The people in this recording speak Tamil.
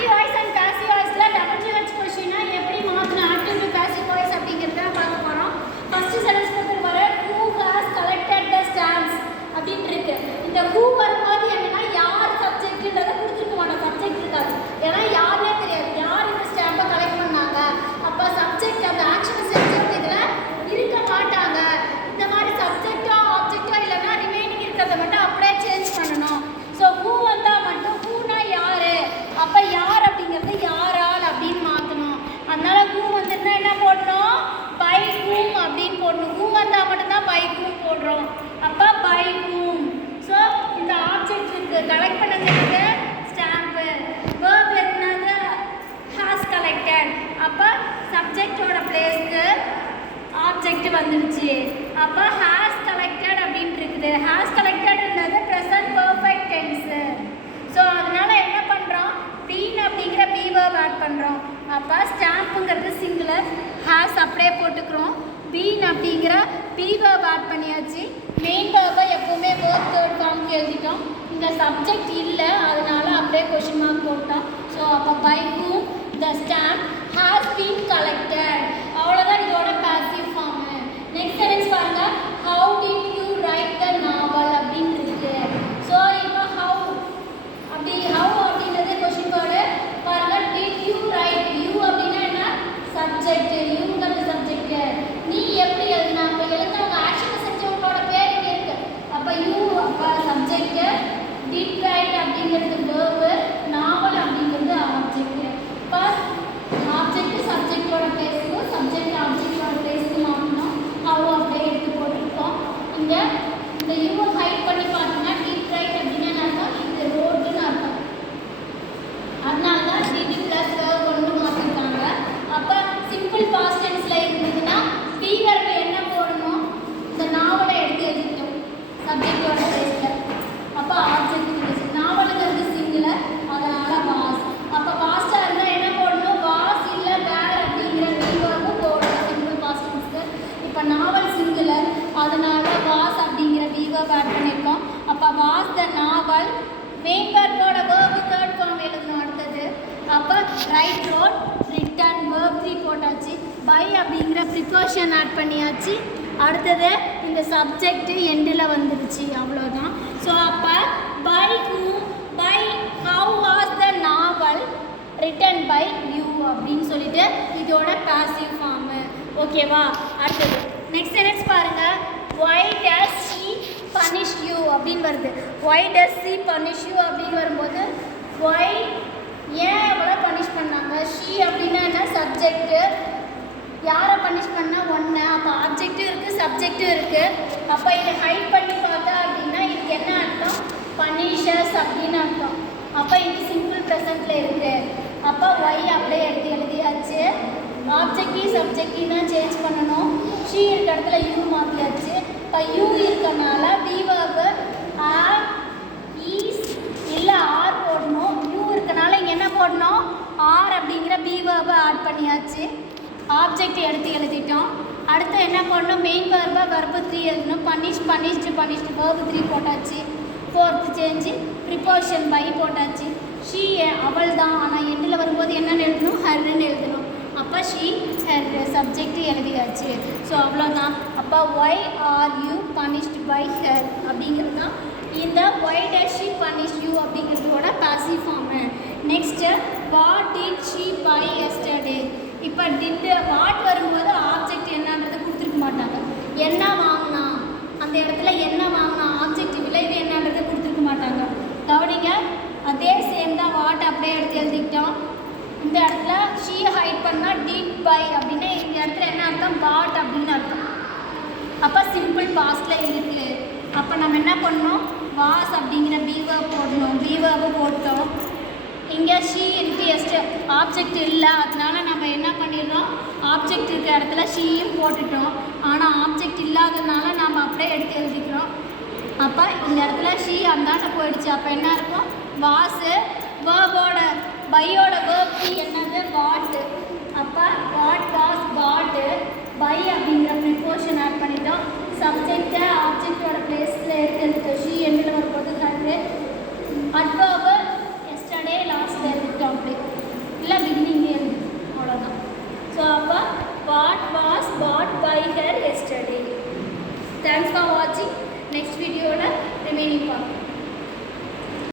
ஆக்டிவ் வாய்ஸ் அண்ட் பாசிவ் வாய்ஸ்ல WH கொஸ்டினை எப்படி மாற்றணும் ஆக்டிவ் டு பாசிவ் வாய்ஸ் அப்படிங்கிறத பார்க்க போகிறோம். ஃபர்ஸ்ட் சென்டென்ஸ் பொறுத்த வரை who has collected the stamps அப்படின்னு இருக்கு. இந்த who வரும்போது என்னன்னா யார் சப்ஜெக்ட்ன்றதை கொடுத்துருக்க மாட்டோம், சப்ஜெக்ட் இருக்காது. ஏன்னா யாருன்னே தெரியாது யார் இந்த ஸ்டாம்பை கலெக்ட் பண்ணாங்க. அப்போ சப்ஜெக்ட் அந்த ஆக்ஷன் சப்ஜெக்ட் இதில் இருக்க மாட்டாங்க. இந்த மாதிரி சப்ஜெக்டோ ஆப்ஜெக்டோ இல்லைன்னா ரிமைனிங் இருக்கிறத மட்டும் அப்படியே சேஞ்ச் பண்ணணும். ஸோ who வந்தால் மட்டும் whoனா யார், அப்போ யார் அப்படிங்கிறது யாரால் அப்படின்னு மாற்றணும். அதனால who வந்துருந்தா என்ன போடணும், by whom அப்படின்னு போடணும். who வந்தால் மட்டும்தான் by whom போடுறோம். அப்போ by whom. ஸோ இந்த ஆப்ஜெக்ட் இருக்குது கலெக்ட் பண்ணதுக்கு ஸ்டாம்ப்பு. வேர்ப் என்னது has collected. அப்போ சப்ஜெக்டோட பிளேஸ்க்கு ஆப்ஜெக்ட் வந்துடுச்சு. அப்போ has collected அப்படின்னு இருக்குது. has collectedன்றது ப்ரெசன்ட் பர்ஃபெக்ட் டென்ஸு. ஸோ அதனால என்ன பண்ணுறோம், been அப்படிங்கிற பி வேர்ப் ஆட் பண்ணுறோம். அப்போ ஸ்டாம்புங்கிறது சிங்குலர், has அப்படியே போட்டுக்கிறோம். been அப்படிங்கிற பி வேர்ப் ஆட் பண்ணியாச்சு. மெயின் வேர்பை எப்போவுமே வேர்ப் தேர்ட் ஃபார்முக்கு எழுதிட்டோம். இந்த சப்ஜெக்ட் இல்லை அதனால அப்படியே கொஷின் மார்க் போட்டோம். ஸோ அப்போ by whom the stamp has been collected. அவ்வளோதான் இதோட பாசிவ் ஃபார்மு. நெக்ஸ்ட் சென்டென்ஸ் பாருங்க, how did you write the novel அப்படின்னு இருக்கு. ஸோ இப்போ how அப்படின்றது கொஷின் வேர்டு பாருங்க. did you write, you அப்படின்னா என்ன சப்ஜெக்ட், யூங்கிறது சப்ஜெக்ட். நீ எப்படி எழுதுனா, அப்போ எழுதுனவங்க ஆக்ஷன் செஞ்சவங்களோட பேர் இங்கே இருக்கு. அப்போ யூ அப்போ சப்ஜெக்ட், did write அப்படிங்கிறது வேர்பு, நாவல் அப்படிங்கிறது ஆப்ஜெக்ட். இப்போ ஆப்ஜெக்ட் சப்ஜெக்டோட பிளேஸ்க்கு, சப்ஜெக்ட் ஆப்ஜெக்டோட பிளேஸ்க்கு மாற்றணும். how அப்படியே எடுத்து போட்டிருக்கோம். இங்கே இந்த யூவை ஹைட் பண்ணி பார்த்தீங்கன்னா did write அப்படின்னா என்ன அர்த்தம், இது ரோடுன்னு அர்த்தம். அதனால தான் did ப்ளஸ் வேர்ப் கொண்டு மாற்றிருக்காங்க. அப்போ சிம்பிள் பாஸ்ட் டென்ஸில் இருந்ததுன்னா பி வேர்பு என்ன போடணும், இந்த நாவலை எடுத்து எழுதிட்டோம் சப்ஜெக்டோட பிளேஸில். அப்போ ஆப்ஜெக்ட் நாவலுங்கிறது சிங்குலர் அதனால வாஸ். அப்போ பாஸ்டாக இருந்தால் என்ன போடணும், வாஸ் இல்லை வேர் அப்படிங்கிற பி வேர்பு போடணும் சிம்பிள் பாஸ்ட் டென்ஸ்க்கு. இப்போ நாவல் சிங்குலர் அதனால வாஸ் அப்படிங்கிற பி வேர்ப் ஆட் பண்ணியிருக்கோம். அப்போ வாஸ் த நாவல். மெயின் வேர்போட வேர்பு தேர்ட் ஃபார்ம் எழுதணும் அடுத்தது. அப்போ ரைட் ரோட் ரிட்டன் வேர்ப் 3 போட்டாச்சு. பை அப்படிங்கிற ப்ரிப்போஷன் ஆட் பண்ணியாச்சு. அடுத்தது இந்த சப்ஜெக்ட் எண்டில் வந்துடுச்சு, அவ்வளோதான். ஸோ அப்போ bye whom, bye how was the novel written by you அப்படின்னு சொல்லிட்டு இதோட பாசிவ் ஃபார்மு. ஓகேவா? அடுத்தது நெக்ஸ்ட் சென்டென்ஸ் பாருங்க, why does she punish you அப்படின்னு வருது. why does she punish you அப்படின்னு வரும்போது why ஏன் எவ்வளோ பனிஷ் பண்ணாங்க. she அப்படின்னா என்ன சப்ஜெக்ட், யாரை பனிஷ் பண்ணால் ஒன்று. அப்போ ஆப்ஜெக்டும் இருக்குது சப்ஜெக்டும் இருக்குது. அப்போ இதை ஹைட் பண்ணி பார்த்தா அப்படின்னா இதுக்கு என்ன அர்த்தம், பனிஷர்ஸ் அப்படின்னு அர்த்தம். அப்போ இது சிம்பிள் ப்ரெசண்ட்டில் இருக்குது. அப்போ ஒய் அப்படியே எடுத்து எழுதியாச்சு. ஆப்ஜெக்டையும் சப்ஜெக்டையும் தான் சேஞ்ச் பண்ணணும். ஷீ இருக்க இடத்துல யூ மாற்றியாச்சு. இப்போ யூ இருக்கனால பி வேர்பு ஆர் ஈஸ் இல்லை ஆர் போடணும். யூ இருக்கனால இங்கே என்ன போடணும், ஆர் அப்படிங்கிற பி வேர்பை ஆட் பண்ணியாச்சு. ஆப்ஜெக்ட் எடுத்து எழுதிட்டோம். அடுத்து என்ன பண்ணணும், மெயின் வேர்பை வெர்பு 3 எழுதணும். பனிஷ் பனிஷ்டு பனிஷ்டு வேர்பு 3 போட்டாச்சு. ஃபோர்த்து சேஞ்சு ப்ரிப்போஷன் பை போட்டாச்சு. ஷீ அவள் தான், ஆனால் எண்டில் வரும்போது என்னென்னு எழுதணும், ஹர்ன்னு எழுதணும். அப்போ ஷீ ஹர் சப்ஜெக்ட் எழுதியாச்சு. ஸோ அவ்வளோதான். அப்போ why are you punished by her அப்படிங்கிறது தான் இந்த why does she punish you அப்படிங்கிறதோட passive form. Next what did she buy yesterday. இப்போ டிட் வாட் வரும்போது ஆப்ஜெக்ட் என்னன்றது கொடுத்துருக்க மாட்டாங்க. என்ன வாங்கினா, அந்த இடத்துல என்ன வாங்கினா ஆப்ஜெக்ட் விளைவு என்னன்றது கொடுத்துருக்க மாட்டாங்க. கவனிங்க, அதே சேம் தான். வாட் அப்படியே எடுத்து எழுதிக்கிட்டோம். இந்த இடத்துல ஷீ ஹைட் பண்ணால் டிட் பை அப்படின்னா இந்த இடத்துல என்ன அர்த்தம், வாட் அப்படின்னு அர்த்தம். அப்போ சிம்பிள் பாஸ்டில் இருக்குது. அப்போ நம்ம என்ன பண்ணணும், வாஸ் அப்படிங்கிற பி வேர்ப் போடணும். பி வேர்பு போட்டோம். இங்கே ஷீ இருக்கு எஸ்ட் ஆப்ஜெக்ட் இல்லை அதனால நம்ம என்ன பண்ணிடுறோம், ஆப்ஜெக்ட் இருக்கிற இடத்துல ஷீயும் போட்டுட்டோம். ஆனால் ஆப்ஜெக்ட் இல்லாததுனால நம்ம அப்படியே எடுத்து எழுதிக்கிறோம். அப்போ இந்த இடத்துல ஷீ அந்தாண்ட போயிடுச்சு. அப்போ என்ன இருக்கும், வாஸு வேர்போட பையோட வேர்ப் என்னது வாட்டு. அப்போ வாட் வாஸ் வாட்டு. பை அப்படிங்கிற ப்ரிப்போஷன் ஆட் பண்ணிட்டோம். சப்ஜெக்டை ஆப்ஜெக்டோட பிளேஸில் எடுத்து ஷீ எண்டில் வரும்போது ஹண்ட்ரட். அட்வர்பு எஸ்டர்டே லாஸ்ட்டில் எடுத்துட்டோம் அப்படி. by her yesterday. Thanks for watching.